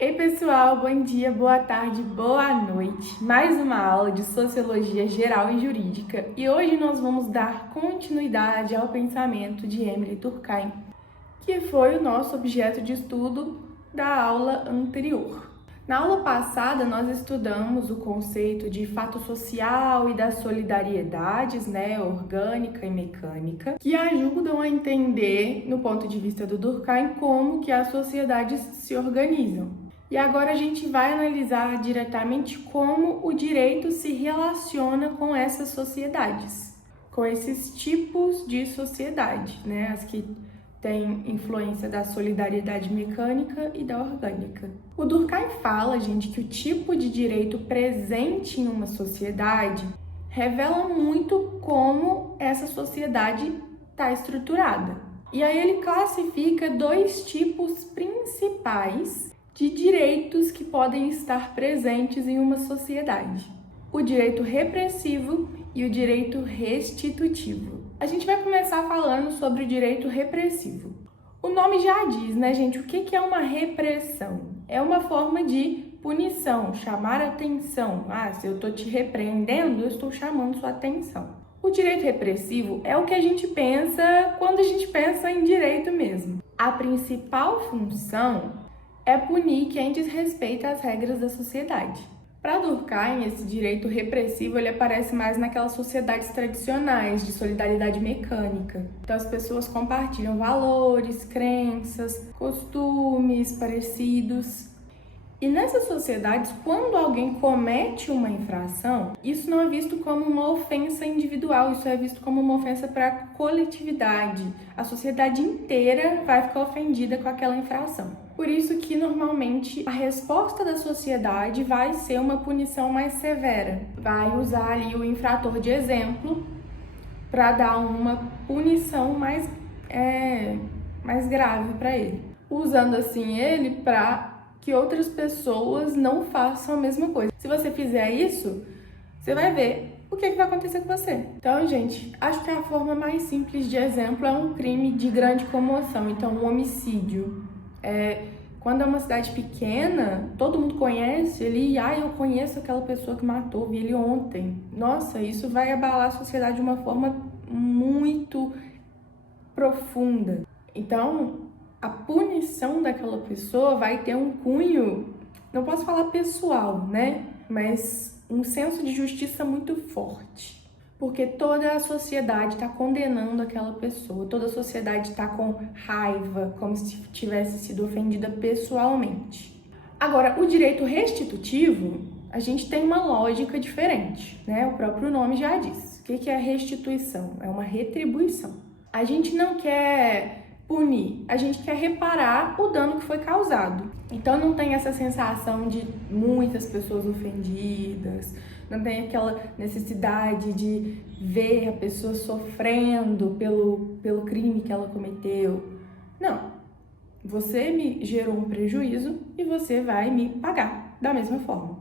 Ei pessoal, bom dia, boa tarde, boa noite. Mais uma aula de Sociologia Geral e Jurídica e hoje nós vamos dar continuidade ao pensamento de Emile Durkheim, que foi o nosso objeto de estudo da aula anterior. Na aula passada nós estudamos o conceito de fato social e das solidariedades, orgânica e mecânica, que ajudam a entender, no ponto de vista do Durkheim, como que as sociedades se organizam. E agora a gente vai analisar diretamente como o direito se relaciona com essas sociedades, com esses tipos de sociedade, as que têm influência da solidariedade mecânica e da orgânica. O Durkheim fala, gente, que o tipo de direito presente em uma sociedade revela muito como essa sociedade está estruturada. E aí ele classifica dois tipos principais de direitos que podem estar presentes em uma sociedade: o direito repressivo e o direito restitutivo. A gente vai começar falando sobre o direito repressivo. O nome já diz, gente, o que é uma repressão? É uma forma de punição, chamar atenção. Se eu estou te repreendendo, eu estou chamando sua atenção. O direito repressivo é o que a gente pensa quando a gente pensa em direito mesmo. A principal função é punir quem desrespeita as regras da sociedade. Para Durkheim, esse direito repressivo ele aparece mais naquelas sociedades tradicionais de solidariedade mecânica. Então as pessoas compartilham valores, crenças, costumes parecidos. E nessas sociedades, quando alguém comete uma infração, isso não é visto como uma ofensa individual, isso é visto como uma ofensa para a coletividade. A sociedade inteira vai ficar ofendida com aquela infração. Por isso que, normalmente, a resposta da sociedade vai ser uma punição mais severa. Vai usar ali o infrator de exemplo para dar uma punição mais grave para ele. Usando assim ele para que outras pessoas não façam a mesma coisa. Se você fizer isso, você vai ver o que vai acontecer com você. Então, gente, acho que a forma mais simples de exemplo é um crime de grande comoção. Então, um homicídio. Quando é uma cidade pequena, todo mundo conhece ele, eu conheço aquela pessoa que matou, vi ele ontem. Nossa, isso vai abalar a sociedade de uma forma muito profunda. Então, a punição daquela pessoa vai ter um cunho, não posso falar pessoal, mas um senso de justiça muito forte. Porque toda a sociedade está condenando aquela pessoa, toda a sociedade está com raiva, como se tivesse sido ofendida pessoalmente. Agora, o direito restitutivo, a gente tem uma lógica diferente, O próprio nome já diz. O que é restituição? É uma retribuição. A gente não quer punir, a gente quer reparar o dano que foi causado. Então não tem essa sensação de muitas pessoas ofendidas, não tem aquela necessidade de ver a pessoa sofrendo pelo crime que ela cometeu. Não. Você me gerou um prejuízo e você vai me pagar da mesma forma.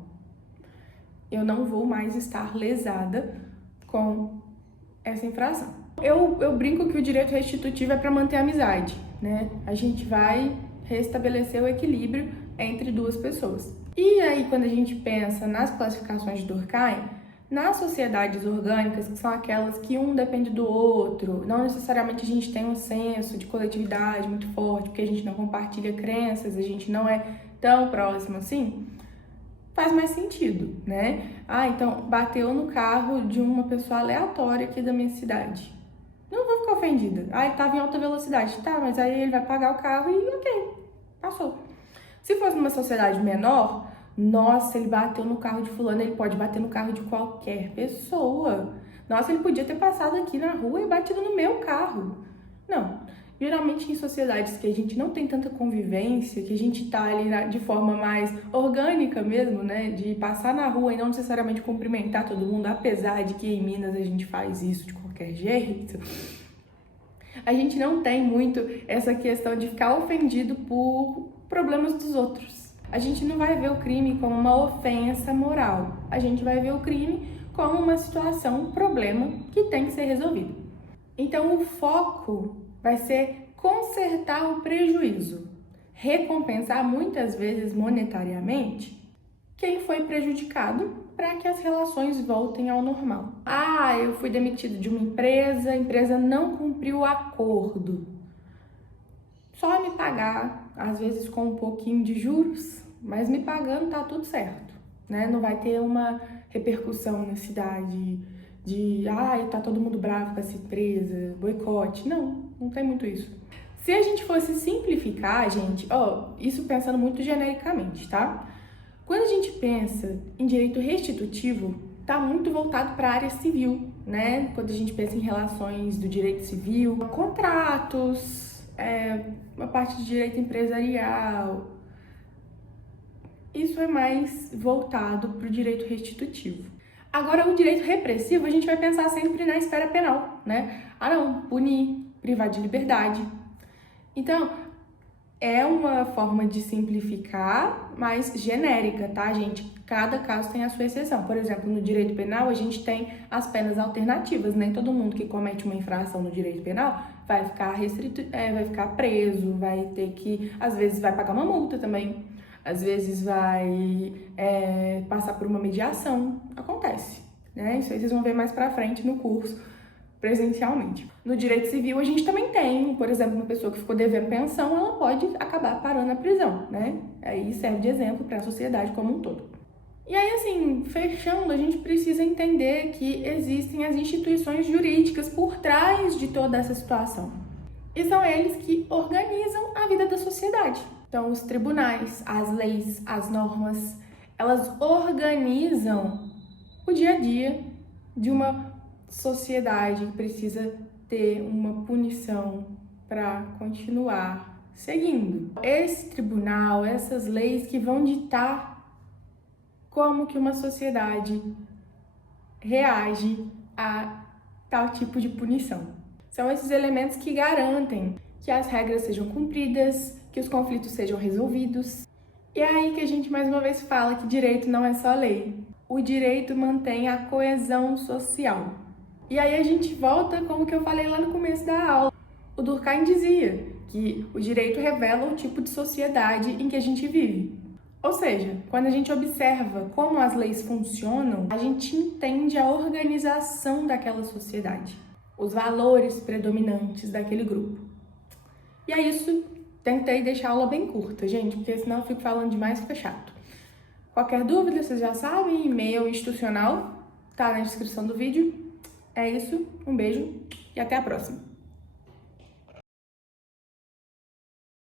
Eu não vou mais estar lesada com essa infração. Eu brinco que o direito restitutivo é para manter a amizade, A gente vai restabelecer o equilíbrio entre duas pessoas. E aí, quando a gente pensa nas classificações de Durkheim, nas sociedades orgânicas, que são aquelas que um depende do outro, não necessariamente a gente tem um senso de coletividade muito forte, porque a gente não compartilha crenças, a gente não é tão próximo assim, faz mais sentido, Então, bateu no carro de uma pessoa aleatória aqui da minha cidade. Não vou ficar ofendida. Ele estava em alta velocidade. Tá, mas aí ele vai pagar o carro e ok, passou. Se fosse numa sociedade menor, nossa, ele bateu no carro de fulano, ele pode bater no carro de qualquer pessoa. Nossa, ele podia ter passado aqui na rua e batido no meu carro. Não. Geralmente em sociedades que a gente não tem tanta convivência, que a gente tá ali de forma mais orgânica mesmo, de passar na rua e não necessariamente cumprimentar todo mundo, apesar de que em Minas a gente faz isso de qualquer jeito, a gente não tem muito essa questão de ficar ofendido por problemas dos outros. A gente não vai ver o crime como uma ofensa moral, a gente vai ver o crime como uma situação, um problema que tem que ser resolvido. Então o foco vai ser consertar o prejuízo, recompensar muitas vezes monetariamente quem foi prejudicado para que as relações voltem ao normal. Ah, eu fui demitido de uma empresa, a empresa não cumpriu o acordo. Só me pagar, às vezes com um pouquinho de juros, mas me pagando tá tudo certo, né? Não vai ter uma repercussão na cidade de, ai, tá todo mundo bravo com essa empresa, boicote. Não tem muito isso. Se a gente fosse simplificar, gente, isso pensando muito genericamente, tá? Quando a gente pensa em direito restitutivo, tá muito voltado para a área civil, né? Quando a gente pensa em relações do direito civil, contratos, uma parte de direito empresarial, isso é mais voltado para o direito restitutivo. Agora, o direito repressivo, a gente vai pensar sempre na esfera penal, né? Ah, não, punir, privar de liberdade. Então, é uma forma de simplificar, mas genérica, tá, gente? Cada caso tem a sua exceção. Por exemplo, no direito penal, a gente tem as penas alternativas. Nem todo mundo que comete uma infração no direito penal vai ficar vai ficar preso, vai ter que, às vezes, vai pagar uma multa também. Às vezes vai passar por uma mediação. Acontece, né? Isso aí vocês vão ver mais pra frente no curso, presencialmente. No direito civil, a gente também tem, por exemplo, uma pessoa que ficou devendo pensão, ela pode acabar parando na prisão, né? Aí serve de exemplo para a sociedade como um todo. E aí, assim, fechando, a gente precisa entender que existem as instituições jurídicas por trás de toda essa situação. E são eles que organizam a vida da sociedade. Então, os tribunais, as leis, as normas, elas organizam o dia a dia de uma sociedade que precisa ter uma punição para continuar seguindo. Esse tribunal, essas leis que vão ditar como que uma sociedade reage a tal tipo de punição. São esses elementos que garantem que as regras sejam cumpridas, que os conflitos sejam resolvidos. E é aí que a gente mais uma vez fala que direito não é só lei. O direito mantém a coesão social. E aí a gente volta com o que eu falei lá no começo da aula. O Durkheim dizia que o direito revela o tipo de sociedade em que a gente vive. Ou seja, quando a gente observa como as leis funcionam, a gente entende a organização daquela sociedade, os valores predominantes daquele grupo. E é isso. Tentei deixar a aula bem curta, gente, porque senão eu fico falando demais e fica chato. Qualquer dúvida, vocês já sabem, e-mail institucional tá na descrição do vídeo. É isso, um beijo e até a próxima!